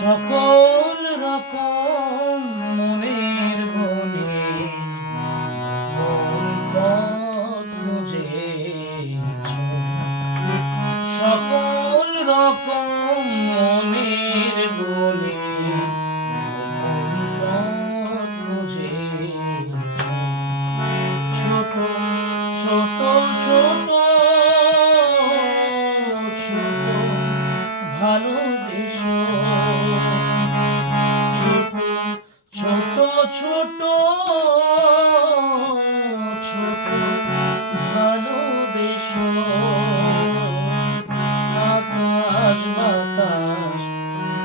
সকল রকম মনের বনে গোপন পথ খুঁজেছ। সকল রকম মনের বনে গোপন পথ খুঁজেছ। ছোট ছোট ছোট ছোট ভালোবেসো। ছোট ছোট ছোট ছোট ভালোবেসো। আকাশ বাতাস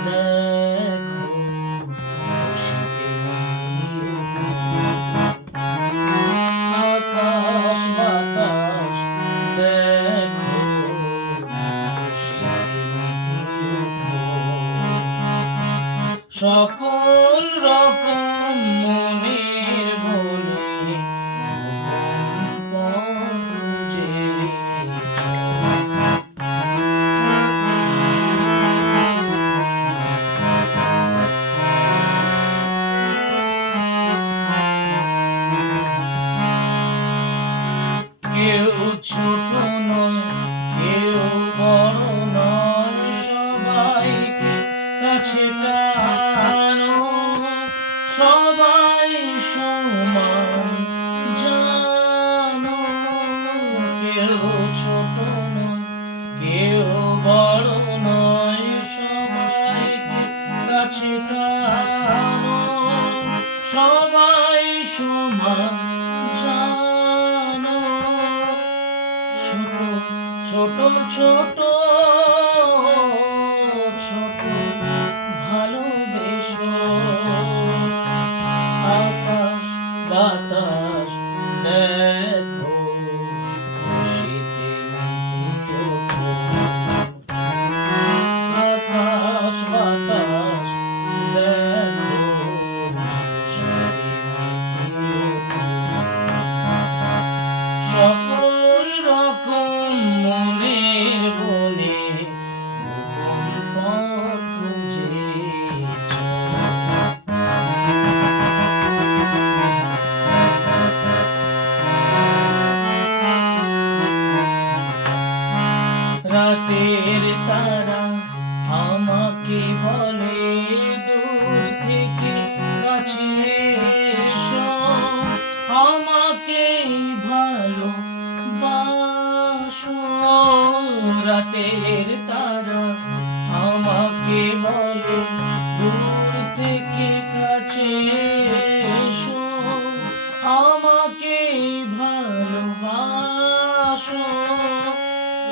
দেখো, খুশিতে মেতে ওঠো। আকাশ বাতাস দেখো, খুশিতে মেতে ওঠো। সকল রকম মনের বনে গোপন পথ খুঁজেছ। কেউ ছোট নয়, কেউ বড় নয়, সবাইকে কাছে টানো। সবাই সমান জানো। কেউ ছোট নয়, কেউ বড় নয়, সবাইকে কাছে টানো। সবাই সমান জানো। ছোট ছোট ছোট ছোট ভালোবেসো। আকাশ বাতাস দেখো, খুশিতে মেতে ওঠো। আকাশ বাতাস দেখো, খুশিতে মেতে ওঠো। সকল রকম মনের বনে গোপন পথ খুঁজেছ। রাতের তারা আমাকে বলে, দূর থেকে কাছে এসো। আমাকে ভালোবাসো। রাতের তারা আমাকে বলে, দূর থেকে কাছে এসো। আমাকে ভালোবাসো।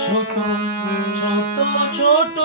ছোট ছোট ছোট